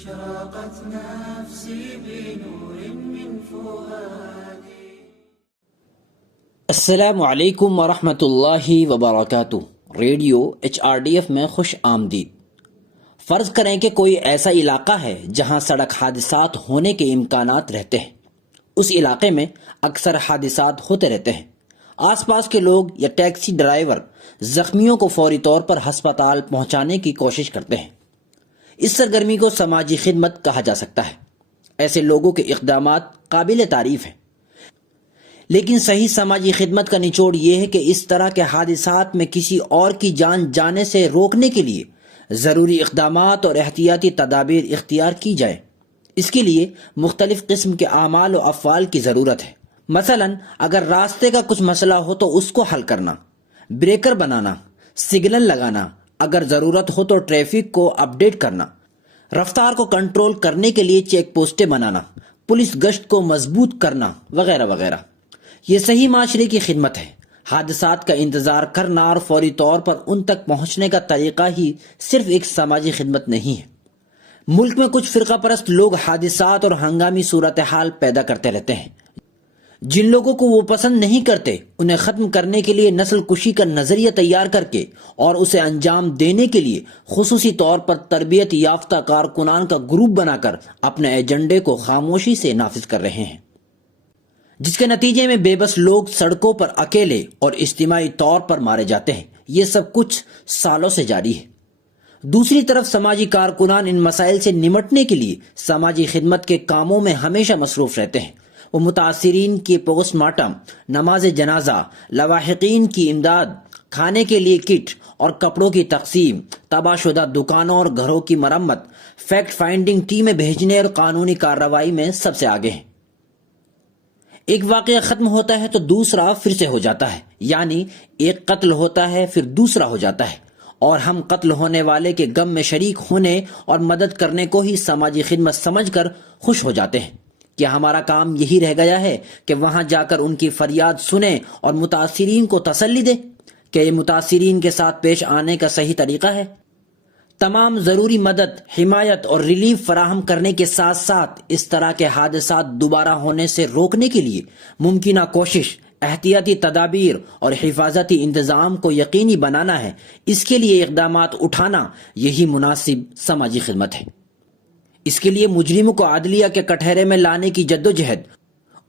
أشرقت نفسي بنور من فؤادي. السلام علیکم ورحمۃ اللہ وبرکاتہ. ریڈیو HRDF میں خوش آمدید. فرض کریں کہ کوئی ایسا علاقہ ہے جہاں سڑک حادثات ہونے کے امکانات رہتے ہیں. اس علاقے میں اکثر حادثات ہوتے رہتے ہیں. آس پاس کے لوگ یا ٹیکسی ڈرائیور زخمیوں کو فوری طور پر ہسپتال پہنچانے کی کوشش کرتے ہیں. اس سرگرمی کو سماجی خدمت کہا جا سکتا ہے. ایسے لوگوں کے اقدامات قابل تعریف ہیں. لیکن صحیح سماجی خدمت کا نچوڑ یہ ہے کہ اس طرح کے حادثات میں کسی اور کی جان جانے سے روکنے کے لیے ضروری اقدامات اور احتیاطی تدابیر اختیار کی جائے. اس کے لیے مختلف قسم کے اعمال و افعال کی ضرورت ہے. مثلا اگر راستے کا کچھ مسئلہ ہو تو اس کو حل کرنا، بریکر بنانا، سگنل لگانا، اگر ضرورت ہو تو ٹریفک کو اپڈیٹ کرنا، رفتار کو کنٹرول کرنے کے لیے چیک پوسٹیں بنانا، پولیس گشت کو مضبوط کرنا وغیرہ وغیرہ. یہ صحیح معاشرے کی خدمت ہے. حادثات کا انتظار کرنا اور فوری طور پر ان تک پہنچنے کا طریقہ ہی صرف ایک سماجی خدمت نہیں ہے. ملک میں کچھ فرقہ پرست لوگ حادثات اور ہنگامی صورتحال پیدا کرتے رہتے ہیں. جن لوگوں کو وہ پسند نہیں کرتے انہیں ختم کرنے کے لیے نسل کشی کا نظریہ تیار کر کے اور اسے انجام دینے کے لیے خصوصی طور پر تربیت یافتہ کارکنان کا گروپ بنا کر اپنے ایجنڈے کو خاموشی سے نافذ کر رہے ہیں، جس کے نتیجے میں بے بس لوگ سڑکوں پر اکیلے اور اجتماعی طور پر مارے جاتے ہیں. یہ سب کچھ سالوں سے جاری ہے. دوسری طرف سماجی کارکنان ان مسائل سے نمٹنے کے لیے سماجی خدمت کے کاموں میں ہمیشہ مصروف رہتے ہیں. وہ متاثرین کی پوسٹ مارٹم، نماز جنازہ، لواحقین کی امداد، کھانے کے لیے کٹ اور کپڑوں کی تقسیم، تباہ شدہ دکانوں اور گھروں کی مرمت، فیکٹ فائنڈنگ ٹیمیں بھیجنے اور قانونی کارروائی میں سب سے آگے ہیں. ایک واقعہ ختم ہوتا ہے تو دوسرا پھر سے ہو جاتا ہے. یعنی ایک قتل ہوتا ہے پھر دوسرا ہو جاتا ہے، اور ہم قتل ہونے والے کے غم میں شریک ہونے اور مدد کرنے کو ہی سماجی خدمت سمجھ کر خوش ہو جاتے ہیں. کیا ہمارا کام یہی رہ گیا ہے کہ وہاں جا کر ان کی فریاد سنیں اور متاثرین کو تسلی دیں؟ کہ یہ متاثرین کے ساتھ پیش آنے کا صحیح طریقہ ہے؟ تمام ضروری مدد، حمایت اور ریلیف فراہم کرنے کے ساتھ ساتھ اس طرح کے حادثات دوبارہ ہونے سے روکنے کے لیے ممکنہ کوشش، احتیاطی تدابیر اور حفاظتی انتظام کو یقینی بنانا ہے. اس کے لیے اقدامات اٹھانا یہی مناسب سماجی خدمت ہے. اس کے لیے مجرموں کو عدلیہ کے کٹہرے میں لانے کی جدوجہد،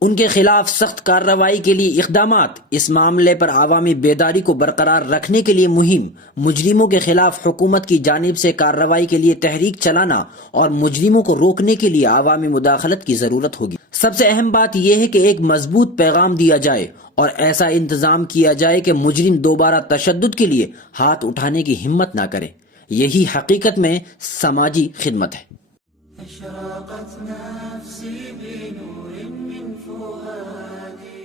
ان کے خلاف سخت کارروائی کے لیے اقدامات، اس معاملے پر عوامی بیداری کو برقرار رکھنے کے لیے مہم، مجرموں کے خلاف حکومت کی جانب سے کارروائی کے لیے تحریک چلانا اور مجرموں کو روکنے کے لیے عوامی مداخلت کی ضرورت ہوگی. سب سے اہم بات یہ ہے کہ ایک مضبوط پیغام دیا جائے اور ایسا انتظام کیا جائے کہ مجرم دوبارہ تشدد کے لیے ہاتھ اٹھانے کی ہمت نہ کرے. یہی حقیقت میں سماجی خدمت ہے. أشرقت نفسي بنور من فؤادي.